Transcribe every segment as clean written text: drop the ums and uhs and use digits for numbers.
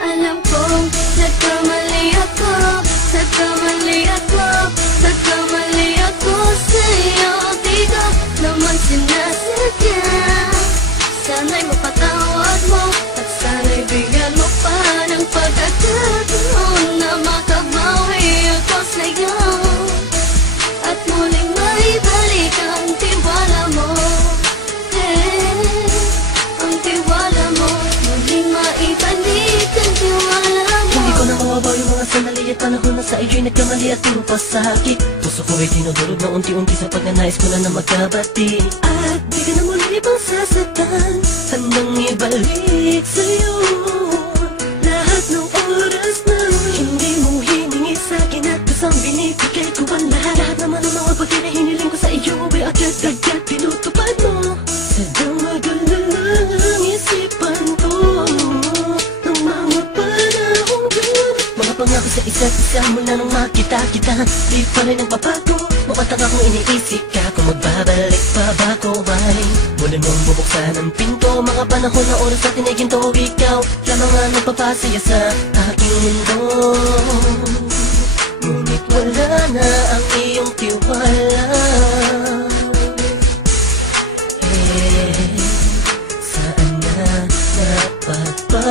Alam kong nagkamali ako, nagkamali ako, nagkamali ako sa'yo. Di ko naman sinasadya. Sana'y mapatawad mo at sana'y bigyan mo pa ng pagkakataon na makabawi ako sa'yo at muling maibalik ang tiwala mo. Ang tiwala mo, muling maibalik ang tiwala mo. Hindi ko na mawabaw yung mga sandali at panahon na sa iyo'y nagkamali at puro pasakit. Puso ko ay dinudurog na unti-unti sa pagnanais ko na magkabati. At di ka na muli pang sasaktan, handang ibalik sa'yo lahat ng oras na hindi mo hiningi sa'kin at kusang binibigay ko ang lahat. Lahat naman ng mga bagay na hiniling ko sa iyo ay agad-agad tinutupad mo. Sadyang magulo lang isipan ko ng mga panahong yun. Mga pangako sa isa't isa mula nung makita kita, di pa rin nagbabago. Mapatang akong iniisip ka kung magbabalik pa ba ko ay muli mong bubuksan ang pinto. Mga panahon na oras natin ay ginto, ikaw lamang ang nagpapasaya sa aking mundo. Ngunit wala na ang iyong tiwala. Saan na dapat ba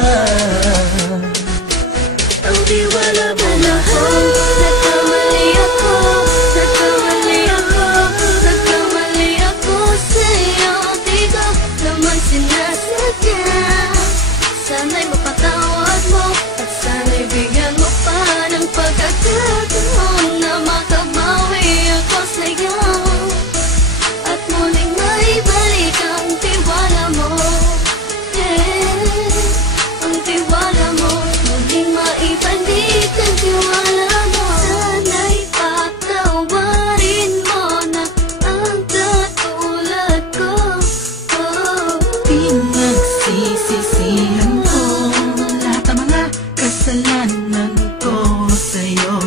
ang tiwala mo? Nagkamali ako, nagkamali ako, nagkamali ako sa'yo. Di ko naman sinasadya. Sana'y mapatawad mo at sana'y bigyan mo pa ng pagkakataon na makabawi ako sa'yo at muling maibalik ang tiwala mo. Ang tiwala mo, muling maibalik ang tiwala mo. Sana'y patawarin mo na ang katulad ko. Pinagsisisihan ko lahat ng mga kasalanan ko sa'yo.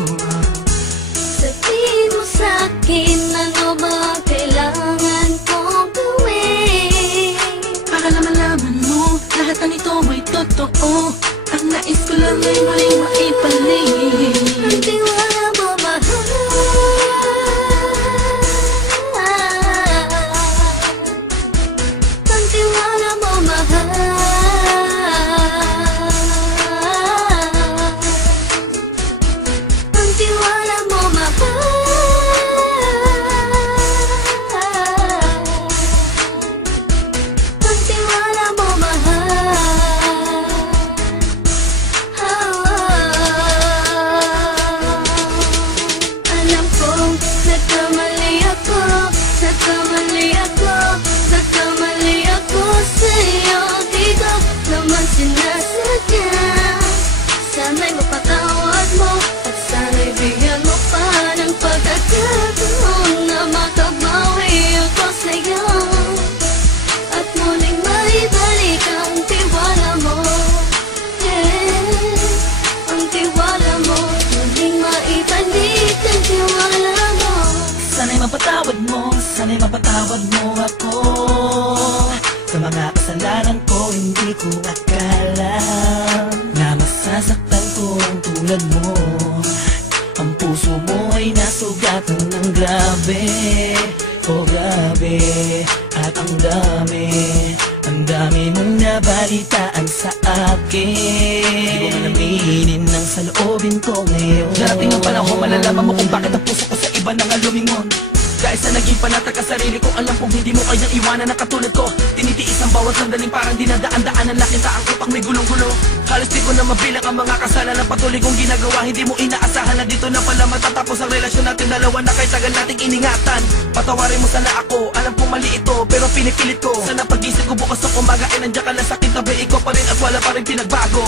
Sabihin mo sa'kin ano ba kailangan kong gawin Para malaman mo lahat ng ito ay totoo. Ang nais ko lang ay muling maibalik ang tiwala mo, mahal. Ang tiwala mo, mahal. Ang tiwala mo, mahal. Ang tiwala mo, mahal. Alam kong nagkamali ako, nagkamali ako, nagkamali ako sa'yo. Di ko naman sinasadya. Sana'y mapatawad mo at sana'y bigyan mo pa ng pagkakataon na makabawi ako sa'yo at muling maibalik ang tiwala mo. Ang tiwala mo, muling maibalik ang tiwala mo. Sana'y mapatawad mo, sana'y mapatawad mo ako sa mga kasalanan ko. Hindi ko akala na masasaktan ko ang tulad mo. Ang puso mo ay nasugatan ng grabe, oh grabe. At ang dami mong nabalitaan sa akin. Di ko man aminin ang saloobin ko ngayon. Darating ang panahon, malalaman mo kung bakit ang puso ko sa iba nang alumingon. Dahil sa naging panatag ka sarili ko, alam kong hindi mo kayang iwanan na katulad ko. Tinitiis ang bawat sandaling parang dinadaan-daanan lang kita. Ang utak may gulong-gulo. Halos di ko na mabilang ang mga kasalanan patuloy kong ginagawa. Hindi mo inaasahan na dito na pala matatapos ang relasyon natin dalawa na kahit tagal nating iningatan. Patawarin mo sana ako, alam kong mali ito pero pinipilit ko. Sana pag-isip ko bukas ng umaga ay nandiyan ka lang sa akin, tabi ikaw pa rin at wala pa rin pinagbago.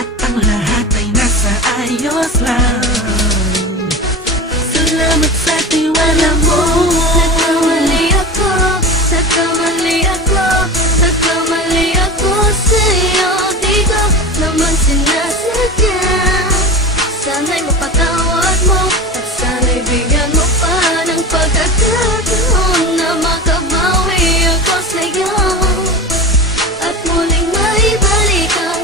At ang lahat ay nasa ayos lang. Salamat sa tiwala mo. Nagkamali ako, nagkamali ako, nagkamali ako sa'yo. Di ko naman sinasadya. Sana'y mapatawad mo at sana'y bigyan mo pa ng pagkakataon na makabawi ako sa'yo at muling maibalik ang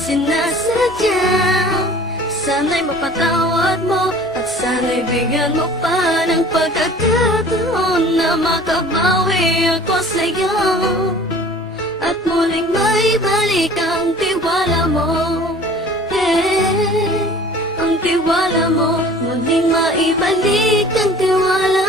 sinasadya. Sana'y mapatawad mo at sana'y bigyan mo pa ng pagkakataon na makabawi ako sa'yo at muling maibalik ang tiwala mo. Hey, ang tiwala mo, muling maibalik ang tiwala